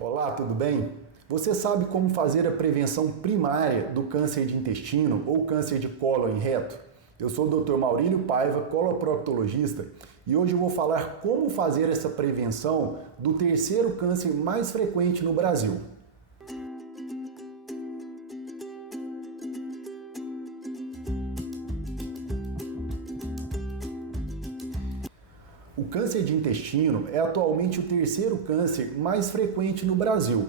Olá, tudo bem? Você sabe como fazer a prevenção primária do câncer de intestino ou câncer de cólon em reto? Eu sou o Dr. Maurílio Paiva, coloproctologista, e hoje eu vou falar como fazer essa prevenção do terceiro câncer mais frequente no Brasil. O câncer de intestino é atualmente o terceiro câncer mais frequente no Brasil.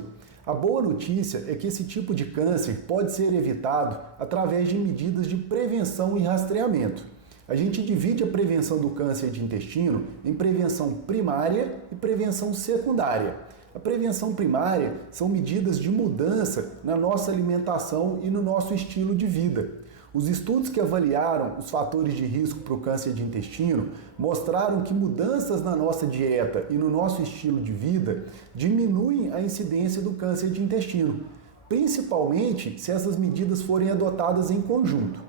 A boa notícia é que esse tipo de câncer pode ser evitado através de medidas de prevenção e rastreamento. A gente divide a prevenção do câncer de intestino em prevenção primária e prevenção secundária. A prevenção primária são medidas de mudança na nossa alimentação e no nosso estilo de vida. Os estudos que avaliaram os fatores de risco para o câncer de intestino mostraram que mudanças na nossa dieta e no nosso estilo de vida diminuem a incidência do câncer de intestino, principalmente se essas medidas forem adotadas em conjunto.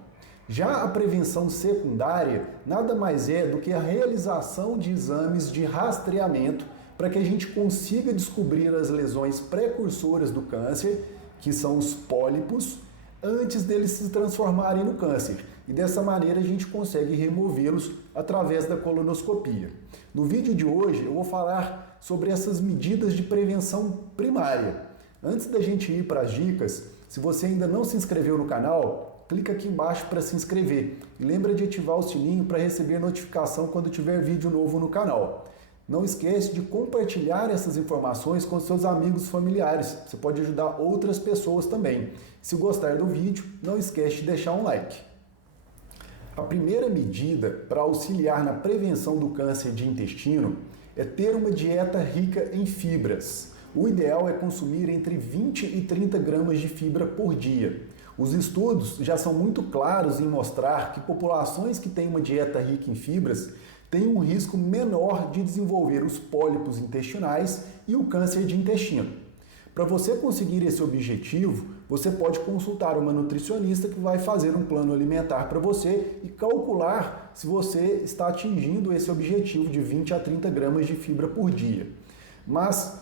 Já a prevenção secundária nada mais é do que a realização de exames de rastreamento para que a gente consiga descobrir as lesões precursoras do câncer, que são os pólipos, antes deles se transformarem no câncer. E dessa maneira a gente consegue removê-los através da colonoscopia. No vídeo de hoje eu vou falar sobre essas medidas de prevenção primária. Antes da gente ir para as dicas, se você ainda não se inscreveu no canal, clica aqui embaixo para se inscrever. E lembra de ativar o sininho para receber notificação quando tiver vídeo novo no canal. Não esquece de compartilhar essas informações com seus amigos e familiares. Você pode ajudar outras pessoas também. Se gostar do vídeo, não esquece de deixar um like. A primeira medida para auxiliar na prevenção do câncer de intestino é ter uma dieta rica em fibras. O ideal é consumir entre 20 e 30 gramas de fibra por dia. Os estudos já são muito claros em mostrar que populações que têm uma dieta rica em fibras têm um risco menor de desenvolver os pólipos intestinais e o câncer de intestino. Para você conseguir esse objetivo, você pode consultar uma nutricionista que vai fazer um plano alimentar para você e calcular se você está atingindo esse objetivo de 20 a 30 gramas de fibra por dia. Mas,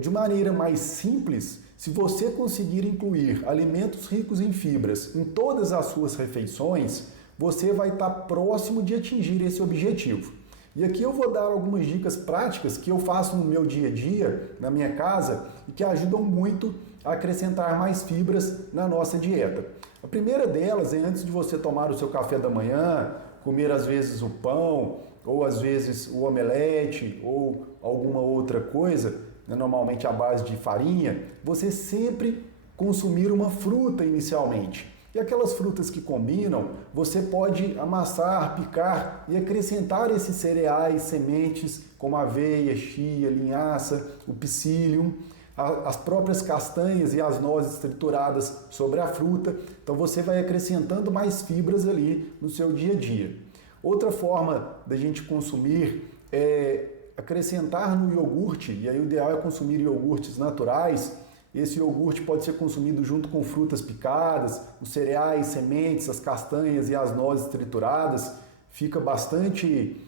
de maneira mais simples, se você conseguir incluir alimentos ricos em fibras em todas as suas refeições, você vai estar próximo de atingir esse objetivo. E aqui eu vou dar algumas dicas práticas que eu faço no meu dia a dia, na minha casa, e que ajudam muito a acrescentar mais fibras na nossa dieta. A primeira delas é antes de você tomar o seu café da manhã, comer às vezes o pão, ou às vezes o omelete, ou alguma outra coisa, normalmente à base de farinha, você sempre consumir uma fruta inicialmente. E aquelas frutas que combinam, você pode amassar, picar e acrescentar esses cereais, sementes como aveia, chia, linhaça, o psyllium, as próprias castanhas e as nozes trituradas sobre a fruta. Então você vai acrescentando mais fibras ali no seu dia a dia. Outra forma da gente consumir é acrescentar no iogurte, e aí o ideal é consumir iogurtes naturais. Esse iogurte pode ser consumido junto com frutas picadas, os cereais, sementes, as castanhas e as nozes trituradas. Fica bastante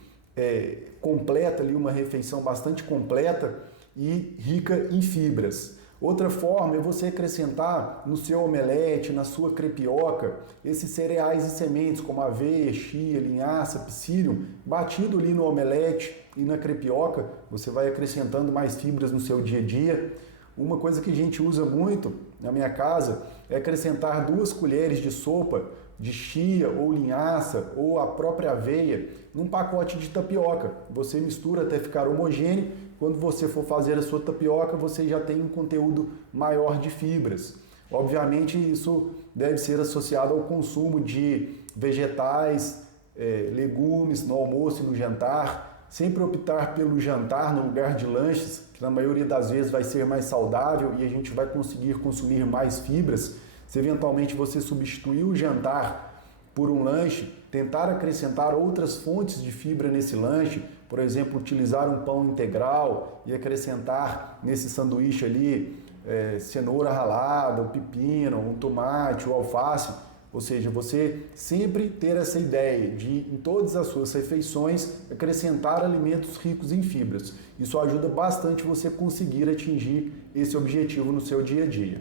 completa ali, uma refeição bastante completa e rica em fibras. Outra forma é você acrescentar no seu omelete, na sua crepioca, esses cereais e sementes como aveia, chia, linhaça, psyllium, batido ali no omelete e na crepioca. Você vai acrescentando mais fibras no seu dia a dia. Uma coisa que a gente usa muito na minha casa é acrescentar 2 colheres de sopa de chia ou linhaça ou a própria aveia num pacote de tapioca. Você mistura até ficar homogêneo. Quando você for fazer a sua tapioca, você já tem um conteúdo maior de fibras. Obviamente, isso deve ser associado ao consumo de vegetais, legumes no almoço e no jantar. Sempre optar pelo jantar no lugar de lanches, que na maioria das vezes vai ser mais saudável e a gente vai conseguir consumir mais fibras. Se eventualmente você substituir o jantar por um lanche, tentar acrescentar outras fontes de fibra nesse lanche, por exemplo, utilizar um pão integral e acrescentar nesse sanduíche ali cenoura ralada, o pepino, um tomate, o alface, Ou seja, você sempre ter essa ideia de, em todas as suas refeições, acrescentar alimentos ricos em fibras. Isso ajuda bastante você conseguir atingir esse objetivo no seu dia a dia.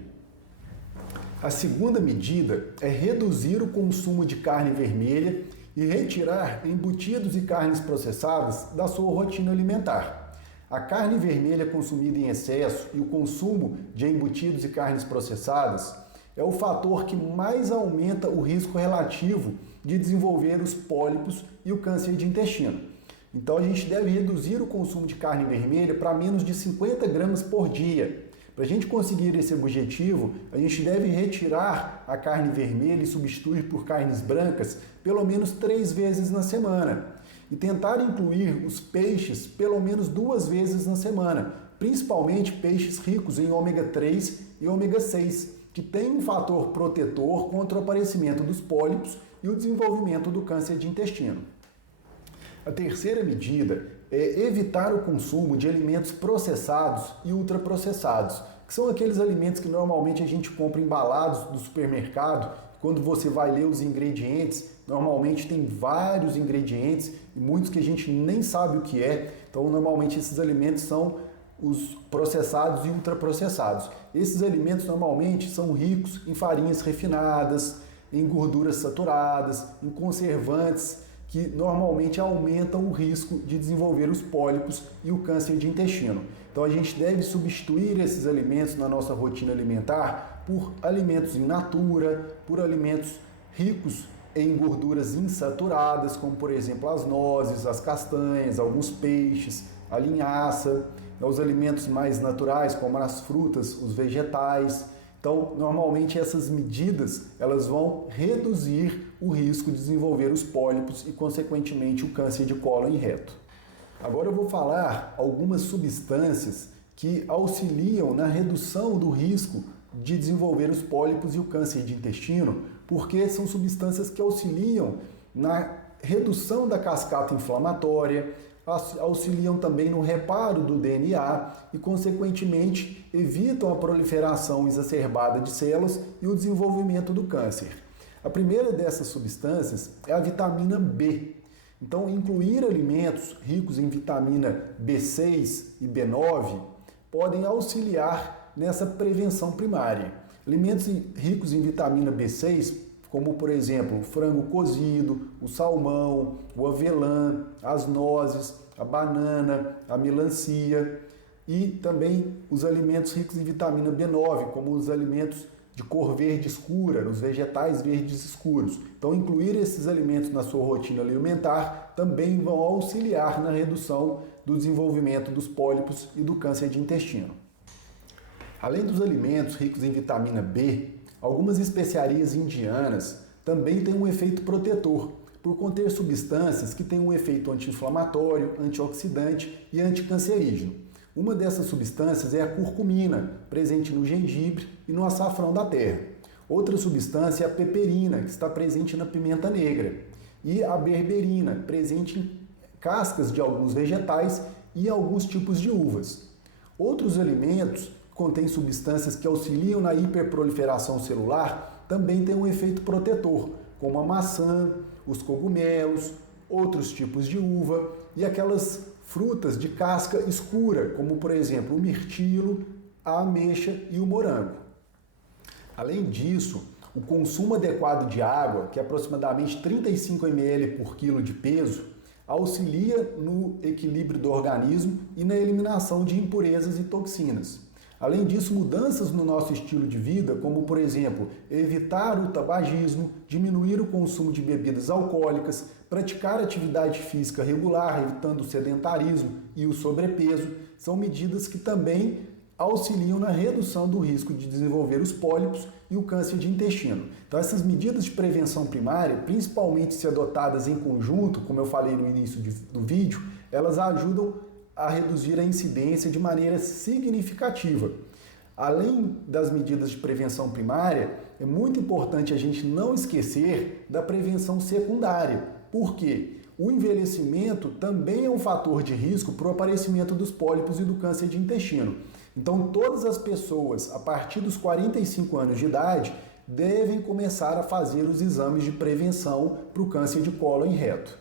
A segunda medida é reduzir o consumo de carne vermelha e retirar embutidos e carnes processadas da sua rotina alimentar. A carne vermelha consumida em excesso e o consumo de embutidos e carnes processadas é o fator que mais aumenta o risco relativo de desenvolver os pólipos e o câncer de intestino. Então a gente deve reduzir o consumo de carne vermelha para menos de 50 gramas por dia. Para a gente conseguir esse objetivo, a gente deve retirar a carne vermelha e substituir por carnes brancas pelo menos 3 vezes na semana. E tentar incluir os peixes pelo menos 2 vezes na semana, principalmente peixes ricos em ômega 3 e ômega 6, que tem um fator protetor contra o aparecimento dos pólipos e o desenvolvimento do câncer de intestino. A terceira medida é evitar o consumo de alimentos processados e ultraprocessados, que são aqueles alimentos que normalmente a gente compra embalados do supermercado. Quando você vai ler os ingredientes, normalmente tem vários ingredientes e muitos que a gente nem sabe o que é. Então, normalmente esses alimentos são os processados e ultraprocessados. Esses alimentos normalmente são ricos em farinhas refinadas, em gorduras saturadas, em conservantes que normalmente aumentam o risco de desenvolver os pólipos e o câncer de intestino. Então a gente deve substituir esses alimentos na nossa rotina alimentar por alimentos in natura, por alimentos ricos em gorduras insaturadas, como por exemplo as nozes, as castanhas, alguns peixes, a linhaça, os alimentos mais naturais, como as frutas, os vegetais. Então, normalmente essas medidas elas vão reduzir o risco de desenvolver os pólipos e, consequentemente, o câncer de cólon e reto. Agora eu vou falar algumas substâncias que auxiliam na redução do risco de desenvolver os pólipos e o câncer de intestino, porque são substâncias que auxiliam na redução da cascata inflamatória, auxiliam também no reparo do DNA e, consequentemente, evitam a proliferação exacerbada de células e o desenvolvimento do câncer. A primeira dessas substâncias é a vitamina B. Então, incluir alimentos ricos em vitamina B6 e B9 podem auxiliar nessa prevenção primária. Alimentos ricos em vitamina B6, como por exemplo o frango cozido, o salmão, o avelã, as nozes, a banana, a melancia e também os alimentos ricos em vitamina B9, como os alimentos de cor verde escura, os vegetais verdes escuros. Então, incluir esses alimentos na sua rotina alimentar também vão auxiliar na redução do desenvolvimento dos pólipos e do câncer de intestino. Além dos alimentos ricos em vitamina B, algumas especiarias indianas também têm um efeito protetor, por conter substâncias que têm um efeito anti-inflamatório, antioxidante e anticancerígeno. Uma dessas substâncias é a curcumina, presente no gengibre e no açafrão da terra. Outra substância é a peperina, que está presente na pimenta negra. E a berberina, presente em cascas de alguns vegetais e alguns tipos de uvas. Outros alimentos contêm substâncias que auxiliam na hiperproliferação celular também têm um efeito protetor, como a maçã, os cogumelos, outros tipos de uva e aquelas frutas de casca escura, como por exemplo o mirtilo, a ameixa e o morango. Além disso, o consumo adequado de água, que é aproximadamente 35 ml por quilo de peso, auxilia no equilíbrio do organismo e na eliminação de impurezas e toxinas. Além disso, mudanças no nosso estilo de vida, como por exemplo, evitar o tabagismo, diminuir o consumo de bebidas alcoólicas, praticar atividade física regular, evitando o sedentarismo e o sobrepeso, são medidas que também auxiliam na redução do risco de desenvolver os pólipos e o câncer de intestino. Então, essas medidas de prevenção primária, principalmente se adotadas em conjunto, como eu falei no início do vídeo, elas ajudam a reduzir a incidência de maneira significativa. Além das medidas de prevenção primária, é muito importante a gente não esquecer da prevenção secundária. Por quê? O envelhecimento também é um fator de risco para o aparecimento dos pólipos e do câncer de intestino. Então, todas as pessoas a partir dos 45 anos de idade devem começar a fazer os exames de prevenção para o câncer de cólon em reto.